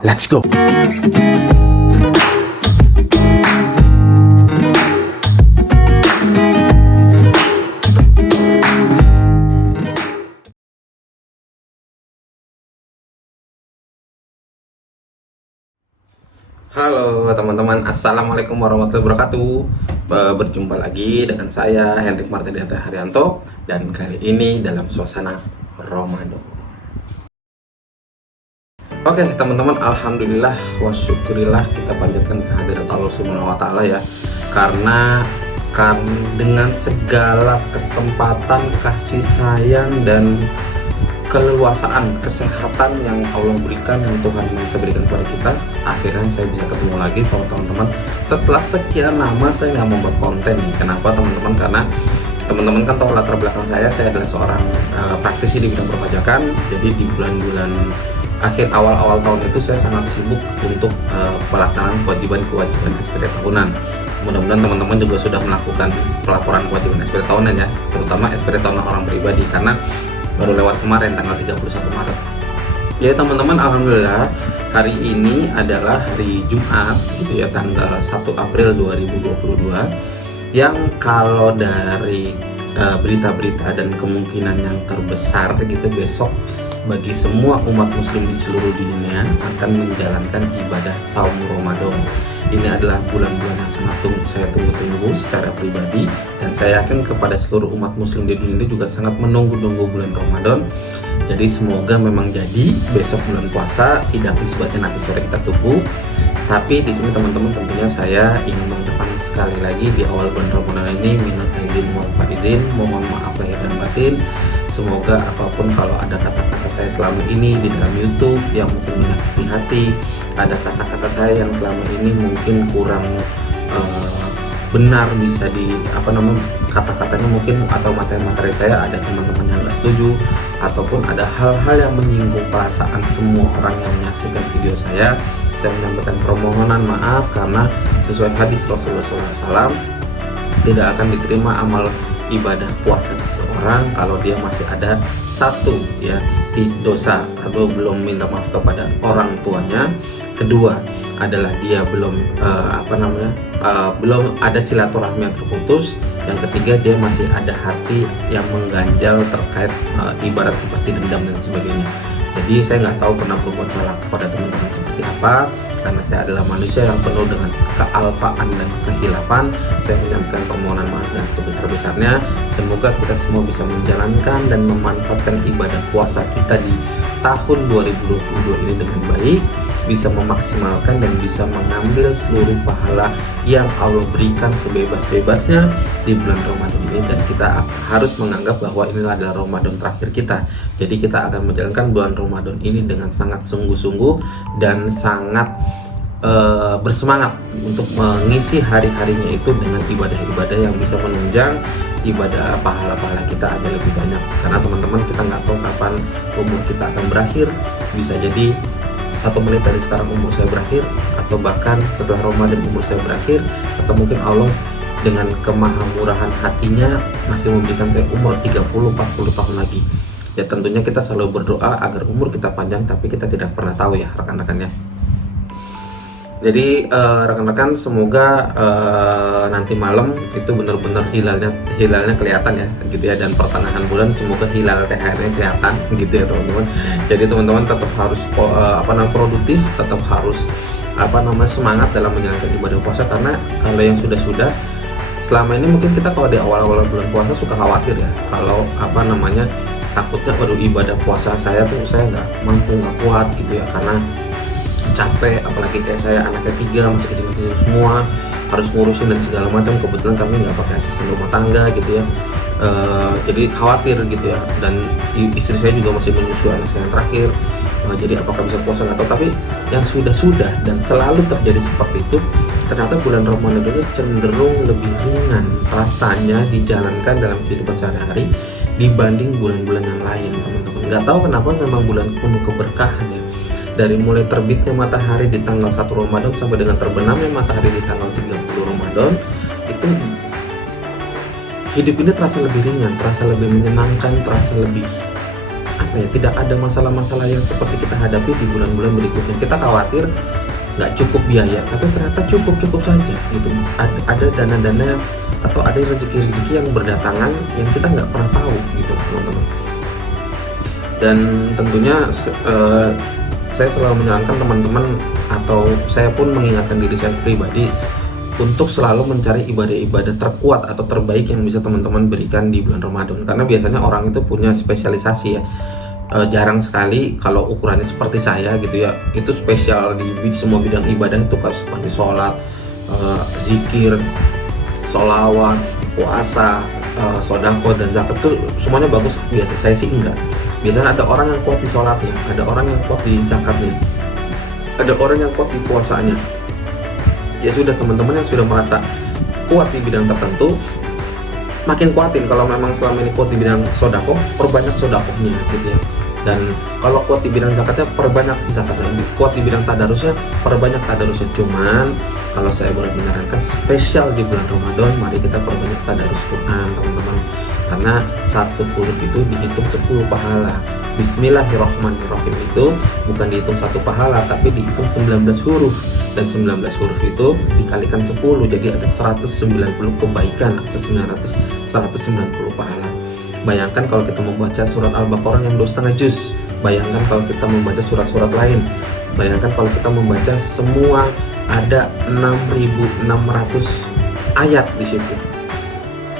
Let's go. Halo teman-teman, assalamualaikum warahmatullahi wabarakatuh. Berjumpa lagi dengan saya Hendrik Martindiata Haryanto, dan kali ini dalam suasana Ramadan. Oke teman-teman, alhamdulillah wa syukurillah, kita panjatkan kehadirat Allah Subhanahu wa taala ya. Karena dengan segala kesempatan, kasih sayang dan keleluasaan kesehatan yang Allah berikan, yang Tuhan bisa berikan kepada kita, akhirnya saya bisa ketemu lagi sama teman-teman setelah sekian lama saya nggak membuat konten nih. Kenapa teman-teman? Karena teman-teman kan tahu latar belakang saya adalah seorang praktisi di bidang perpajakan. Jadi di bulan-bulan akhir awal-awal tahun itu saya sangat sibuk untuk pelaksanaan kewajiban-kewajiban SPT tahunan. Mudah-mudahan teman-teman juga sudah melakukan pelaporan kewajiban SPT tahunan ya, terutama SPT tahunan orang pribadi, karena baru lewat kemarin tanggal 31 Maret. Ya teman-teman, alhamdulillah hari ini adalah hari Jumat gitu ya, tanggal 1 April 2022, yang kalau dari berita-berita dan kemungkinan yang terbesar gitu, besok bagi semua umat muslim di seluruh dunia akan menjalankan ibadah saum Ramadan. Ini adalah bulan-bulan yang sangat saya tunggu-tunggu secara pribadi, dan saya yakin kepada seluruh umat muslim di dunia ini juga sangat menunggu-nunggu bulan Ramadan. Jadi semoga memang jadi besok bulan puasa, sidang isbatnya nanti sore kita tunggu. Tapi di sini teman-teman, tentunya saya ingin mengucapkan sekali lagi di awal bulan Ramadan ini, minal aidin wal faizin, mohon maaf lahir dan batin. Semoga apapun kalau ada kata-kata saya selama ini di dalam YouTube yang mungkin menyakiti hati, ada kata-kata saya yang selama ini mungkin kurang benar, bisa kata-katanya mungkin, atau materi-materi saya ada teman-teman yang nggak setuju, ataupun ada hal-hal yang menyinggung perasaan semua orang yang menyaksikan video saya menyampaikan permohonan maaf, karena sesuai hadis Rasulullah SAW tidak akan diterima amal ibadah puasa seseorang kalau dia masih ada satu ya dosa, atau belum minta maaf kepada orang tuanya. Kedua adalah dia belum belum ada silaturahmi yang terputus. Yang ketiga, dia masih ada hati yang mengganjal terkait ibarat seperti dendam dan sebagainya. Jadi saya nggak tahu pernah berbuat salah kepada teman-teman seperti apa, karena saya adalah manusia yang penuh dengan kealfaan dan kehilafan. Saya menyampaikan permohonan maaf yang sebesar-besarnya. Semoga kita semua bisa menjalankan dan memanfaatkan ibadah puasa kita di tahun 2022 ini dengan baik, bisa memaksimalkan dan bisa mengambil seluruh pahala yang Allah berikan sebebas-bebasnya di bulan Ramadan ini, dan kita harus menganggap bahwa inilah adalah Ramadan terakhir kita. Jadi kita akan menjalankan bulan Ramadan ini dengan sangat sungguh-sungguh dan sangat bersemangat untuk mengisi hari-harinya itu dengan ibadah-ibadah yang bisa menunjang ibadah pahala-pahala kita agar lebih banyak. Karena teman-teman, kita nggak tahu kapan umur kita akan berakhir. Bisa jadi 1 menit dari sekarang umur saya berakhir, atau bahkan setelah Ramadan umur saya berakhir, atau mungkin Allah dengan kemahamurahan hatinya masih memberikan saya umur 30-40 tahun lagi. Ya tentunya kita selalu berdoa agar umur kita panjang, tapi kita tidak pernah tahu ya rekan-rekannya. Jadi rekan-rekan, semoga nanti malam itu benar-benar hilalnya kelihatan ya gitu ya, dan pertengahan bulan semoga hilal THR-nya kelihatan gitu ya teman-teman. Jadi teman-teman tetap harus produktif, tetap harus semangat dalam menjalankan ibadah puasa, karena kalau yang sudah selama ini mungkin kita kalau di awal-awal bulan puasa suka khawatir ya, kalau takutnya waduh ibadah puasa saya nggak mampu, nggak kuat gitu ya, karena capek, apalagi kayak saya anaknya 3 masih kecil-kecil semua, harus ngurusin dan segala macam. Kebetulan kami nggak pakai asisten rumah tangga gitu ya, jadi khawatir gitu ya, dan istri saya juga masih menyusui anak saya yang terakhir. Jadi apakah bisa puasa nggak tahu, tapi yang sudah dan selalu terjadi seperti itu, ternyata bulan Ramadan ini cenderung lebih ringan rasanya dijalankan dalam kehidupan sehari-hari dibanding bulan-bulan yang lain teman-teman. Nggak tahu kenapa, memang bulan penuh keberkahan ya. Dari mulai terbitnya matahari di tanggal 1 Ramadan sampai dengan terbenamnya matahari di tanggal 30 Ramadan, itu hidup ini terasa lebih ringan, terasa lebih menyenangkan, terasa lebih apa ya, tidak ada masalah-masalah yang seperti kita hadapi di bulan-bulan berikutnya. Kita khawatir nggak cukup biaya, tapi ternyata cukup saja gitu. Ada dana-dana atau ada rezeki-rezeki yang berdatangan yang kita nggak pernah tahu gitu teman-teman. Dan tentunya saya selalu menyarankan teman-teman, atau saya pun mengingatkan diri saya pribadi untuk selalu mencari ibadah-ibadah terkuat atau terbaik yang bisa teman-teman berikan di bulan Ramadan. Karena biasanya orang itu punya spesialisasi ya. Jarang sekali kalau ukurannya seperti saya gitu ya, itu spesial di semua bidang ibadah itu, kayak seperti sholat, zikir, sholawat, puasa, sodako dan zakat tuh semuanya bagus. Biasa saya sih enggak. Biasanya ada orang yang kuat di sholatnya, ada orang yang kuat di zakatnya, ada orang yang kuat di puasanya. Ya sudah, teman-teman yang sudah merasa kuat di bidang tertentu, makin kuatin. Kalau memang selama ini kuat di bidang sodako, perbanyak sodakohnya gitu ya. Dan kalau kuat di bidang zakatnya, perbanyak zakatnya. Kuat di bidang tadarusnya, perbanyak tadarusnya. Cuman kalau saya boleh menyarankan, spesial di bulan Ramadan, mari kita perbanyak tadarus Quran teman-teman. Karena satu huruf itu dihitung 10 pahala. Bismillahirrahmanirrahim itu bukan dihitung satu pahala, tapi dihitung 19 huruf. Dan 19 huruf itu dikalikan 10, jadi ada 190 kebaikan atau 190 pahala. Bayangkan kalau kita membaca surat Al-Baqarah yang 2,5 juz. Bayangkan kalau kita membaca surat-surat lain. Bayangkan kalau kita membaca semua, ada 6.600 ayat di situ.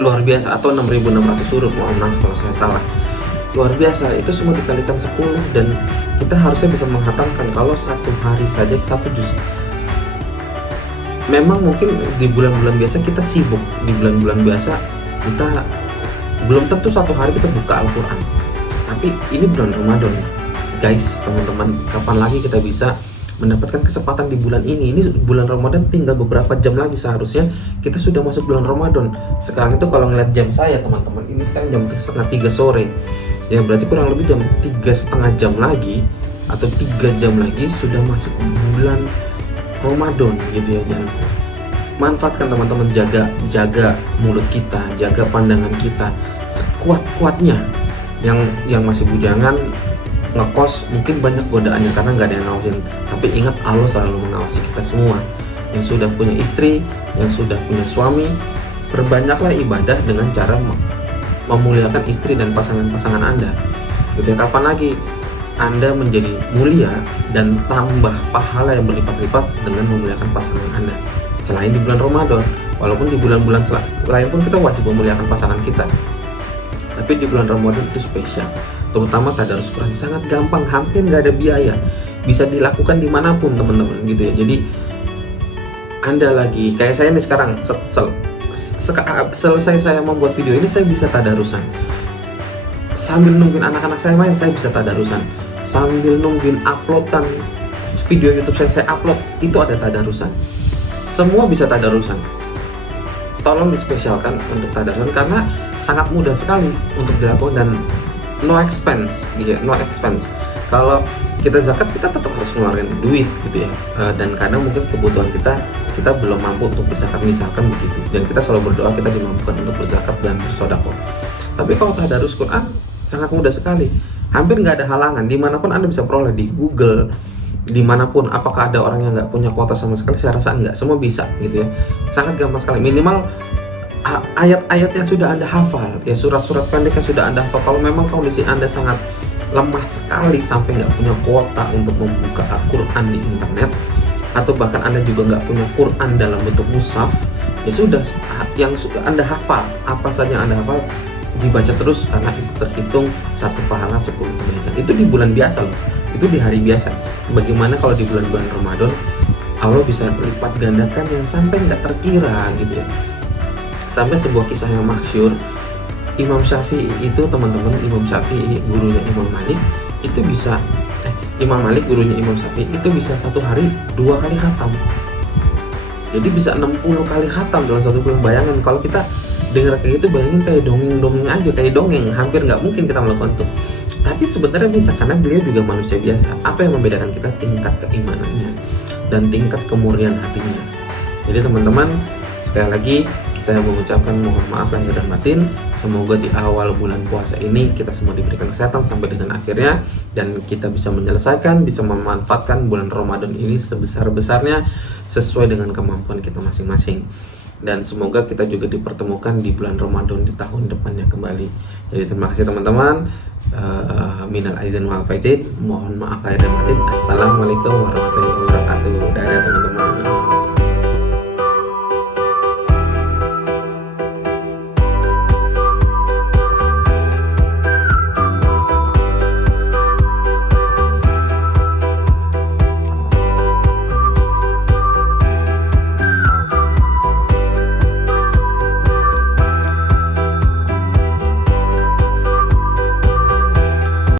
Luar biasa, atau 6.600 huruf, mohon maaf kalau saya salah. Luar biasa, itu semua dikalikan 10, dan kita harusnya bisa menghatamkan kalau satu hari saja 1 juz. Memang mungkin di bulan-bulan biasa kita sibuk, di bulan-bulan biasa kita belum tentu satu hari kita buka Al-Quran. Tapi ini bulan Ramadan, guys, teman-teman. Kapan lagi kita bisa mendapatkan kesempatan di bulan ini? Ini bulan Ramadan tinggal beberapa jam lagi, seharusnya kita sudah masuk bulan Ramadan. Sekarang itu kalau ngeliat jam saya teman-teman, ini sekarang jam 2:30 sore. Ya berarti kurang lebih jam 3,5 jam lagi, atau 3 jam lagi sudah masuk bulan Ramadan gitu ya. Dan manfaatkan teman-teman, jaga mulut kita, jaga pandangan kita sekuat-kuatnya. Yang masih bujangan, ngekos, mungkin banyak godaannya karena nggak ada yang ngawasin. Tapi ingat, Allah selalu mengawasi kita semua. Yang sudah punya istri, yang sudah punya suami, perbanyaklah ibadah dengan cara memuliakan istri dan pasangan-pasangan Anda. Gitu ya. Kapan lagi Anda menjadi mulia dan tambah pahala yang berlipat-lipat dengan memuliakan pasangan Anda? Selain di bulan Ramadan, walaupun di bulan-bulan lain pun kita wajib memuliakan pasangan kita, tapi di bulan Ramadan itu spesial. Terutama tadarus Quran, sangat gampang, hampir nggak ada biaya, bisa dilakukan dimanapun teman-teman gitu ya. Jadi Anda lagi kayak saya nih sekarang, selesai saya membuat video ini, saya bisa tadarusan. Sambil nungguin anak-anak saya main, saya bisa tadarusan. Sambil nungguin uploadan video YouTube saya upload, itu ada tadarusan. Semua bisa tadarusan. Tolong dispesialkan untuk tadarusan karena sangat mudah sekali untuk dilakukan dan no expense gitu ya, no expense. Kalau kita zakat, kita tetap harus ngeluarin duit gitu ya. Dan kadang mungkin kebutuhan kita belum mampu untuk berzakat misalkan begitu. Dan kita selalu berdoa kita dimampukan untuk berzakat dan bersedekah. Tapi kalau tadarus Quran sangat mudah sekali. Hampir nggak ada halangan, dimanapun Anda bisa peroleh, di Google, dimanapun. Apakah ada orang yang nggak punya kuota sama sekali? Saya rasa enggak, semua bisa gitu ya. Sangat gampang sekali. Minimal ayat-ayat yang sudah Anda hafal, ya surat-surat pendek yang sudah Anda hafal. Kalau memang kondisi Anda sangat lemah sekali sampai nggak punya kuota untuk membuka Al-Quran di internet, atau bahkan Anda juga nggak punya Quran dalam bentuk mushaf, ya sudah, yang sudah Anda hafal, apa saja yang Anda hafal dibaca terus, karena itu terhitung satu pahala 10 kebaikan. Itu di bulan biasa loh, itu di hari biasa. Bagaimana kalau di bulan-bulan Ramadan, Allah bisa lipat gandakan yang sampai nggak terkira gitu ya. Sampai sebuah kisah yang masyhur, Imam Syafi'i itu teman-teman, Imam Syafi'i gurunya Imam Malik itu bisa Imam Malik gurunya Imam Syafi'i itu bisa satu hari 2 kali khatam. Jadi bisa 60 kali khatam dalam satu bulan. Bayangin kalau kita dengar kayak gitu, bayangin kayak dongeng-dongeng aja, kayak dongeng, hampir nggak mungkin kita melakukan itu. Tapi sebenarnya bisa, karena beliau juga manusia biasa. Apa yang membedakan kita? Tingkat keimanannya dan tingkat kemurnian hatinya. Jadi teman-teman, sekali lagi Saya mengucapkan mohon maaf lahir dan batin. Semoga di awal bulan puasa ini kita semua diberikan kesehatan sampai dengan akhirnya, dan kita bisa menyelesaikan, bisa memanfaatkan bulan Ramadan ini sebesar-besarnya sesuai dengan kemampuan kita masing-masing. Dan semoga kita juga dipertemukan di bulan Ramadan di tahun depannya kembali. Jadi terima kasih teman-teman. Minal aizin wal faizin. Mohon maaf lahir dan batin. Assalamualaikum warahmatullahi wabarakatuh. Dadah teman-teman.